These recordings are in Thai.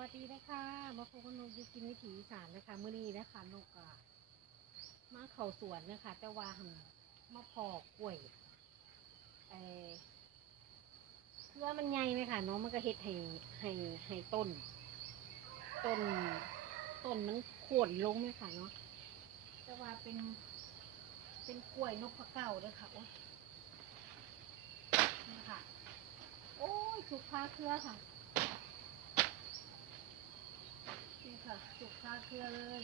วัสดีนะคะมาพบกับนกอยูกินวิถีอีสานนะคะมื้อนี้นะคะนกอะมาเข้าสวนนะคะ แต่ว่าหันมาพอกกล้วยเออเพื่อมันใหญ่ไหมคะเนาะมันก็เฮ็ดให้ให้ให้ต้น ต้นต้นมันโข่นลงไหมคะเนาะแต่ว่าเป็น เป็นกล้วยนกพะเก้าด้วยค่ะโอ้ยนี่ค่ะโอ้ยสุกคาเครือค่ะ นี่ ค่ะสุกคาเครือเลย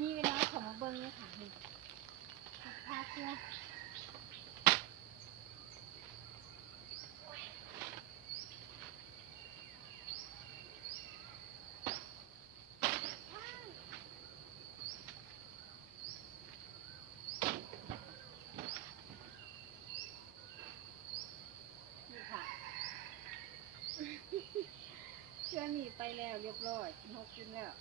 นี่เวลาของมาเบิ้งเลยค่ะนี่สุกคาเครือนี่ค่ะ เชื่อห นีไปแล้วเรียบร้อยนกกินแล้ว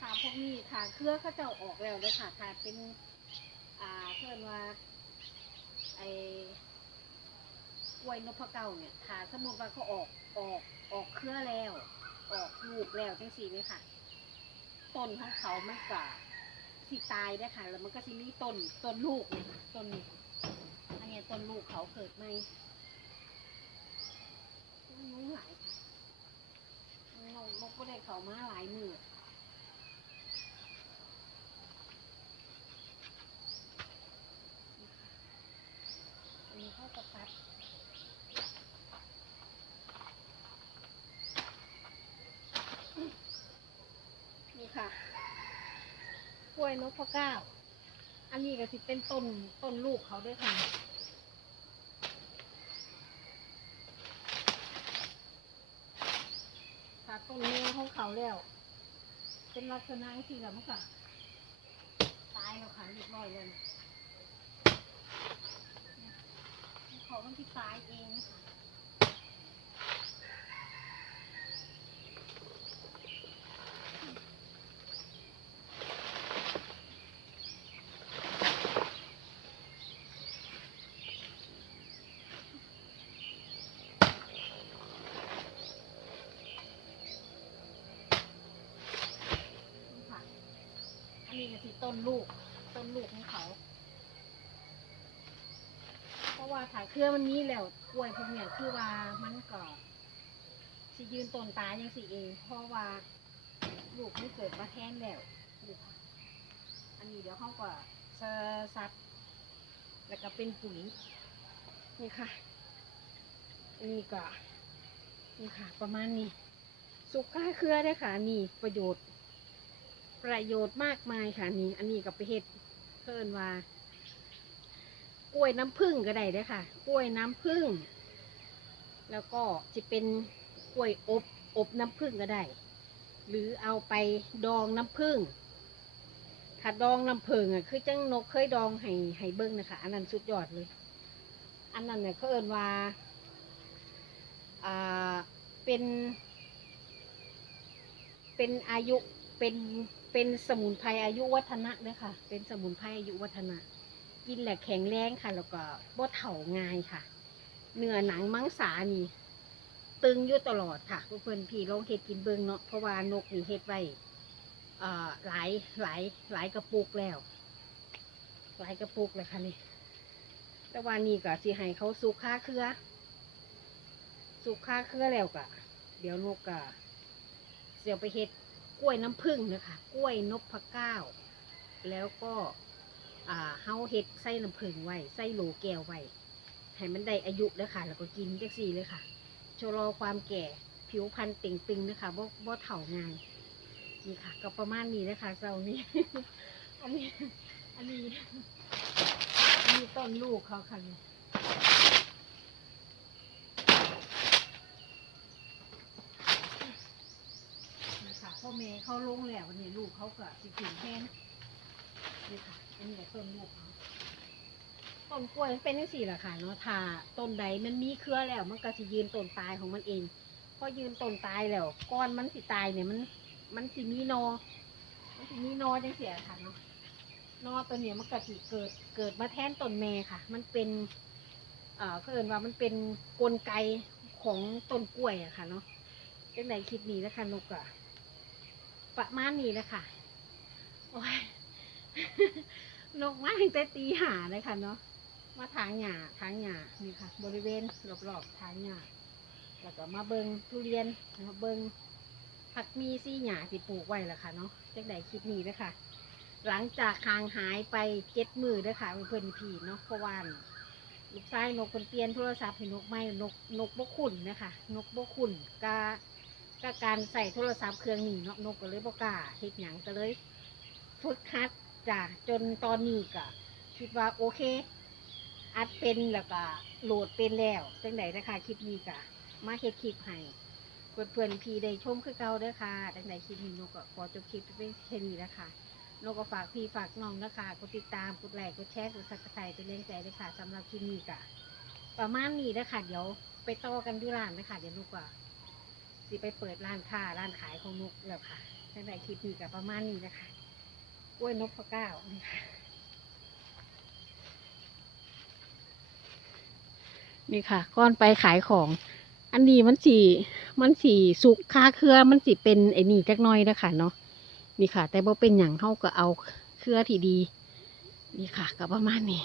ขาพวกนี้ขาเครือเขาเจ้าออกแล้วเลยค่ะขาเป็น อ่าเพื่อนว่าไอกล้วยนพเก้าเนี่ยขาสมมติว่าเขาออกออกออกเครือแล้ว ออกลูกแล้วจังสี่เนี่ยค่ะต้นของเขามันก็สิตายได้ค่ะ แล้วมันก็สิมีต้นต้นลูกเนี่ยค่ะต้นนี้อัน เนี้ยต้นลูกเขาเกิดไม่นุ่งหลายค่ะนกนกก็ได้เขามาหลายมืออันนี้เข้ากับตัดนี่ค่ะ กล้วยนกพะเก้า อันนี้ก็สิเป็นต้นต้นลูกเขาด้วยค่ะต้น เขาแล้ว เป็นลักษณะที่แล้วมันก็ตายแล้วค่ะเรียบร้อยเลยเขามันที่ตายเองนะคะนี่ค่ะอันนี้ก็คือ ต้นลูก ต้นลูกของเขา เพราะว่าถ่ายเครือมันนี้แล้วกล้วยพวกเนี้ยคือว่ามันก็สิยืนต้นตายยังสิเองเพราะว่าลูกมันเกิดมาแทนแล้วอันนี้เดี๋ยวเขาก็จะซัดแล้วก็เป็นปุ๋ยนี่ค่ะอันนี้ก็นี่ค่ะ ประมาณนี้ สุกค่าเครือได้ค่ะนี่ประโยชน์ ประโยชน์มากมายค่ะนี่ อันนี้ก็ไปเฮ็ดเพิ่นว่ากล้วยน้ำผึ้งก็ได้เด้อค่ะ กล้วยน้ำผึ้งแล้วก็จะเป็นกล้วยอบอบน้ำผึ้งก็ได้ หรือเอาไปดองน้ำผึ้งถ้าดองน้ำผึ้งอะคือจังนกเคยดองให้ให้เบิ้งนะคะอันนั้นสุดยอดเลย อันนั้นเนี่ยเขาเอินว่าอ่าเป็น เป็นอายุเป็น เป็นสมุนไพรอายุวัฒนะเด้อค่ะ เป็นสมุนไพรอายุวัฒนะ กินแหละแข็งแรงค่ะ แล้วก็บ่เถาง่ายค่ะ เนื้อหนังมังสานี่ ตึงอยู่ตลอดค่ะเพื่อนๆพี่ลองเฮ็ดกินเบิ่งเนาะเพราะว่านกนี่เฮ็ดไว้หลายหลายหลายกระปุกแล้ว หลายกระปุกเลยค่ะนี่แต่ว่านี่ก็สิให้เขาสุกค่าเครือ สุกค่าเครือแล้วก็เดี๋ยวนกก็เสียวไปเฮ็ด ล้วยน้ำผึ้งนะคะกล้วยนพเก้า แล้วก็เฮาเฮ็ดใส่น้ำผึ้งไว้ใส่โหลแก้วไว้ให้มันได้อายุเลยค่ะ แล้วก็กินจังซี่เลยค่ะชะลอความแก่ผิวพรรณเต่งตึงนะคะบ่บ่เฒ่างายนี่ค่ะ ก็ประมาณนี้นะคะเจ้านี้อันนี้ อันนี้ อันนี้ต้นลูกเขาค่ะ นี่นี่ค่ะพ่อแม่เขาลงแล้ววันนี้ลูกเขาก็สิถึงแทนนี่ค่ะอันนี้ก็ต้นลูกเขาต้นกล้วยมันเป็นจังสี่แหละค่ะเนาะถ้าต้นใดมันมีเครือแล้ว มันก็จะยืนต้นตายของมันเองพอยืนต้นตายแล้วก้อนมันสิตายเนี่ยมัน มันสิมีนอ มันสิมีนอจังเสียค่ะเนาะนอตัวเนี้ยมันก็สิเกิดเกิดมาแทนต้นแม่ค่ะ มันเป็นเอ่อเขาเอินว่ามันเป็นกลไกของต้นกล้วยอะค่ะเนาะจังไดคลิปนี้นะคะนกอะ ประมาณนี้แหละค่ะโอ้ยนกมาตั้งแต่ตีหาเลยค่ะเนาะมาทางหญ้าทางหญ้านี่ค่ะ บริเวณรอบๆทางหญ้าแล้วก็มาเบิงทุเรียนมาเบิงผักมีซี่หญ้าที่ปลูกไว้และค่ะเนาะจังไดคลิปนี้เลยค่ะ หลังจากห่างหายไปเจ็ดมือเด้อค่ะเพื่อนๆพี่เนาะเพราะว่าลูกชายนกคนเปลี่ยนโทรศัพท์ให้นกไม่นกนกบกขุนนะคะนกบกขุนกา ก็การใส่โทรศัพท์เครื่องนี้เนาะนกก็เลยบกล้าเฮ็ดหยังก็เลยฝึกฮัดจ้ะจนตอนนี้ก็คิดว่าโอเค อัดเป็นแล้วก็โหลดเป็นแล้วจังไดนะคะคลิปนี้ก็มาเฮ็ดคลิปให้เพื่อนๆพี่ได้ชมคือเก่าเด้อค่ะจังไดคลิปนี้นกก็ขอจบคลิปไปแค่นี้แล้วค่ะนกก็ฝากพี่ฝากน้องนะคะกดติดตามกดไลค์กดแชร์กดซับสไครต์เป็นแรงใจด้วยค่ะสำหรับที่นี่กะประมาณนี้นะคะเดี๋ยวไปต่อกันที่ร้านนะคะเดี๋ยวนกก็ สิไปเปิดร้านค้าร้านขายของนกแล้วค่ะตั้งแต่คลิปนี้กับประมาณนี้นะคะกล้วยนกพะเก้านี่ค่ะนี่ค่ะก้อนไปขายของ อันนี้มันสีมันสีสุกค่าเครือมันสีเป็นไอ้นี่จักน้อยนะคะเนาะนี่ค่ะ แต่บ่เป็นอย่างเท่าก็เอาเครือที่ดี นี่ค่ะกับประมาณนี้